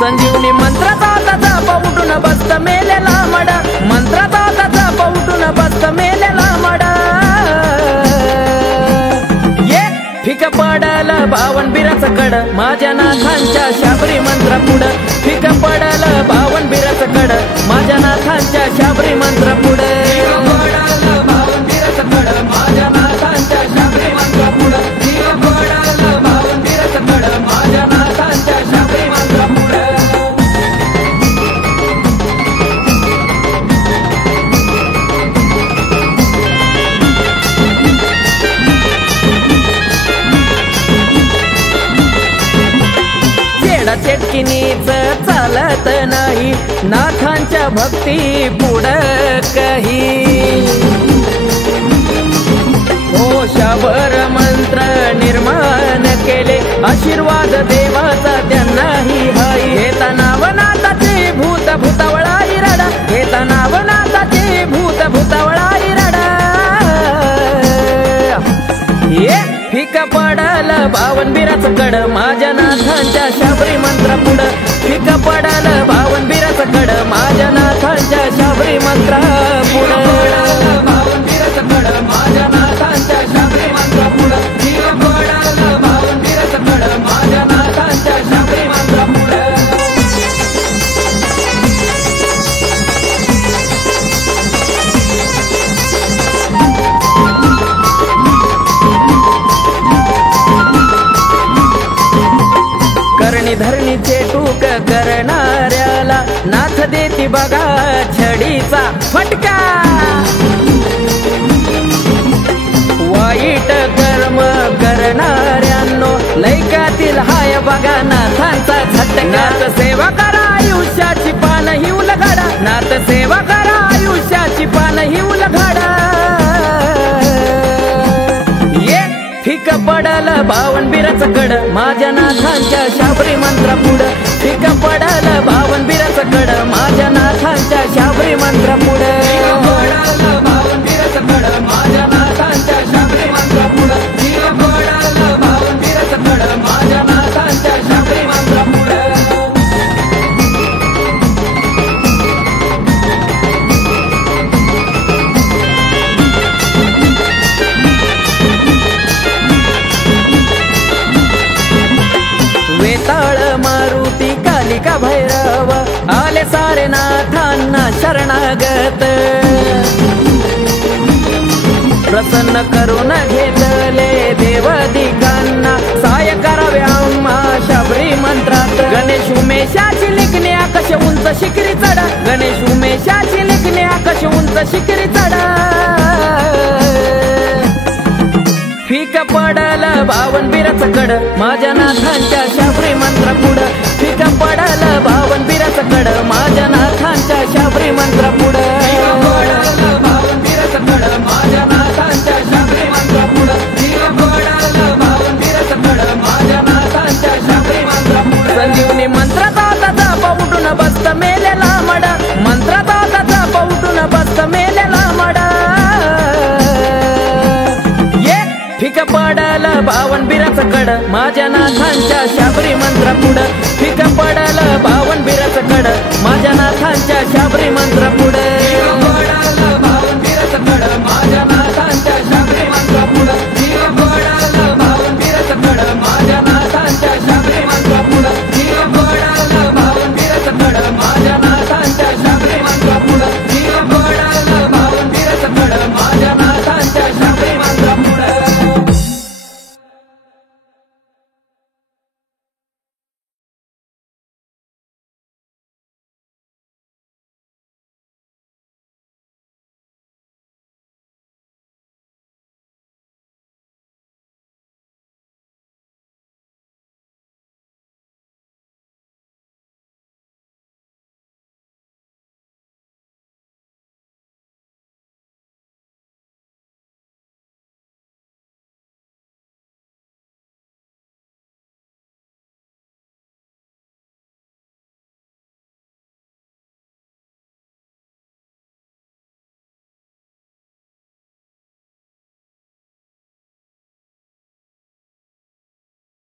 संजीवनी मंत्राचा जप उठून बसत मेलेला मड, मंत्राचा जप उठून बसत मेलेला मड. ये फिक पडल बावन बिराच कड, माझ्या नाथांच्या शाबरी मंत्र पुढ. फिक पडल बावन बिराच कड, माझ्या नाथांच्या शाबरी मंत्र पुढ. चेटकिनीच चालत नाही, नाथांच्या भक्ती पुढं काही. हो शाबर मंत्र निर्माण केले, आशीर्वाद देवाचा त्यांनाही हाई. घेता नाव नाथाचे भूत भूतावळाई रडा, घेता नाव नाथाचे भूत भूतावळाई रडा. ये फिक पडल बावन बिराच कड, माझ्या नाथांच्या शाबरी मंत्र पुढ. फिक पडल बावन बिराच कड, माझ्या नाथांच्या शाबरी मंत्र पुढ. बावन बिराच कड, माझ्या नाथांच्या शाबरी मंत्र पुढ. फिक पडल बावन बिराच कड, माझ्या नाथांच्या शाबरी मंत्र पुढ. धरणीचे टूक करणाऱ्याला नाथ देती बघा छडीचा फटका. वाईट कर्म करणाऱ्यांनो लैक्यातील हाय बघा नाथांचा झटका. नाथ सेवा करा आयुष्याची पान ही उलघडा, नाथ सेवा करा आयुष्याची पान ही उलघडा. फिक पडल बावन बिराच कड, माझ्या नाथांच्या शाबरी मंत्र पुढ. फिक पडल बावन बिराच कड, माझ्या नाथांच्या शाबरी मंत्र पुढ. बावन बिराच कड, माझ्या नाथांच्या शाबरी मंत्र पुढ. फिक पडल बावन बिराच कड, माझ्या नाथांच्या शाबरी मंत्र पुढ. वेताळ मारुती कालिका भैरव आले सारे नाथांना शरणागत. प्रसन्न करून घेतले देवदिकांना, साय करावे आम्हा शाबरी मंत्रात. गणेश उमेशाची लिखणे आकाश उंच शिखरी चढा, गणेश उमेशाची लिखणे आकाश उंच शिखरी चढा. फिक पडल बावन बिराच कड, माझ्या नाथांच्या शाबरी मंत्र पुढ. फिक पडल बावन बिराच कड, माझ्या नाथांच्या शाबरी मंत्र पुढ. बावन बिराच कड, माझ्या नाथांच्या शाबरी मंत्र पुढ. फिक पडल बावन बिराच कड, माझ्या नाथांच्या शाबरी मंत्र पुढ. संजीवनी मंत्राचा जप उठून बसत मेलेला मड, मंत्राचा जप उठून बसत मेलेला मड. फिक पडल बावन बिराच कड, माझ्या नाथांच्या शाबरी मंत्र पुढ. फिक पडल बावन बिराच कड, माझ्या नाथांच्या शाबरी मंत्र